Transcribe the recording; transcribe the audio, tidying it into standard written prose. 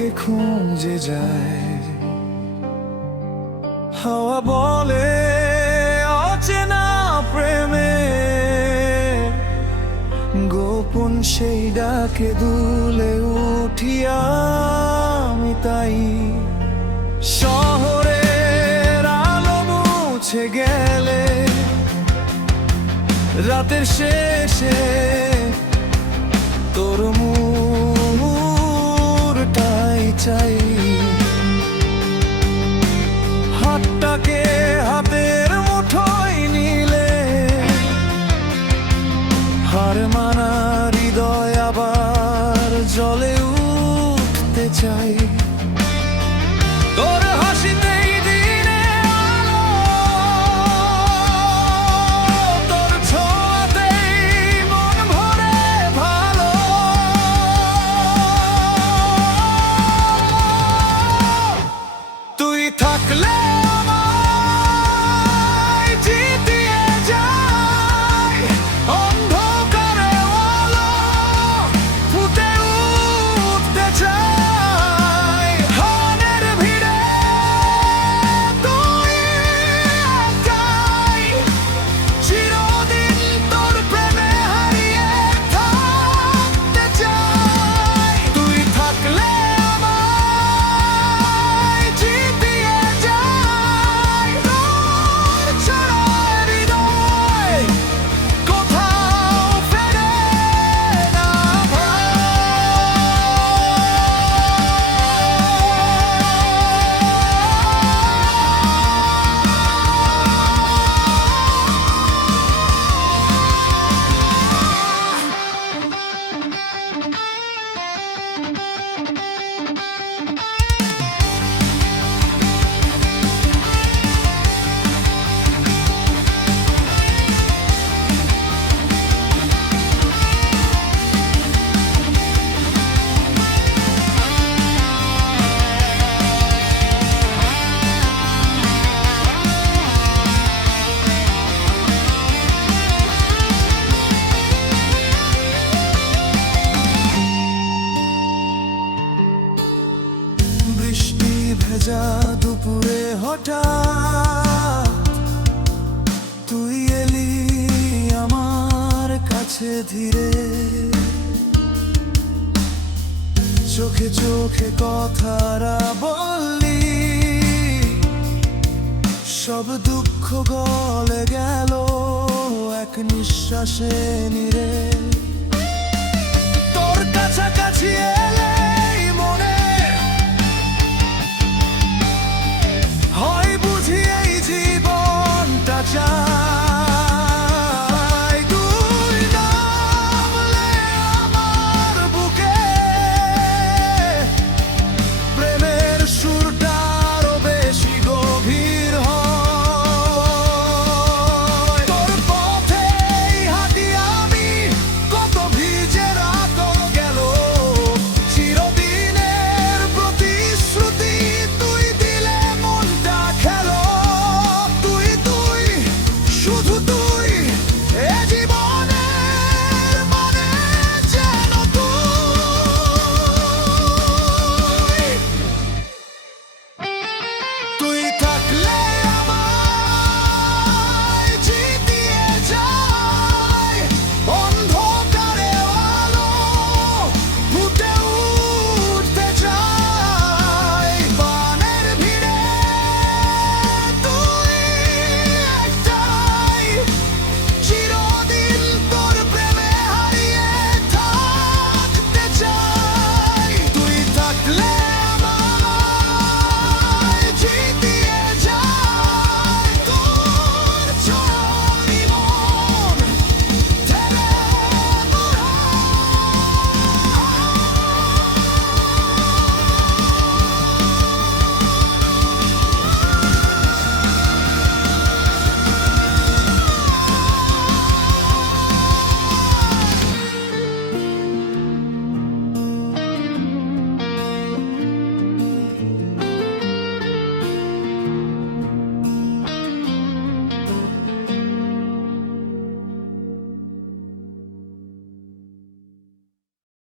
তোকে খুঁজে যায়। হাওয়া বলে অচেনা প্রেমে, গোপন সেই ডাকে দুলে উঠি আমি তাই। শহরের আলো মুছে গেলে রাতের শেষে তোর মুখটাই চাই। হাতটাকে হাতের মুঠোয় নিলে হার মানা হৃদয় আবার জ্বলে উঠতে চাই। তোর হাসিতেই দিনে আলো, তোর ছোঁয়াতেই মন ভরে ভালো। তুই থাকলে আমায় জিতিয়ে যায়, অন্ধকারে আলো ফুটে উঠতে চায়। হানের ভিড়ে তুই একাই, চিরদিন তোর প্রেমে হারিয়ে থাকতে চাই। তুই থাকলে আমায় জিতিয়ে যায়, তোর ছাড়া হৃদয় কোথাও ফেরে না ভাই। বৃষ্টি ভেজা দুপুরে হঠাৎ তুই এলি আমার কাছে ধীরে। চোখে চোখে কথারা বললি, সব দুঃখ গলে গেল এক নিঃশ্বাসে নিরে। তোর কাছাকাছি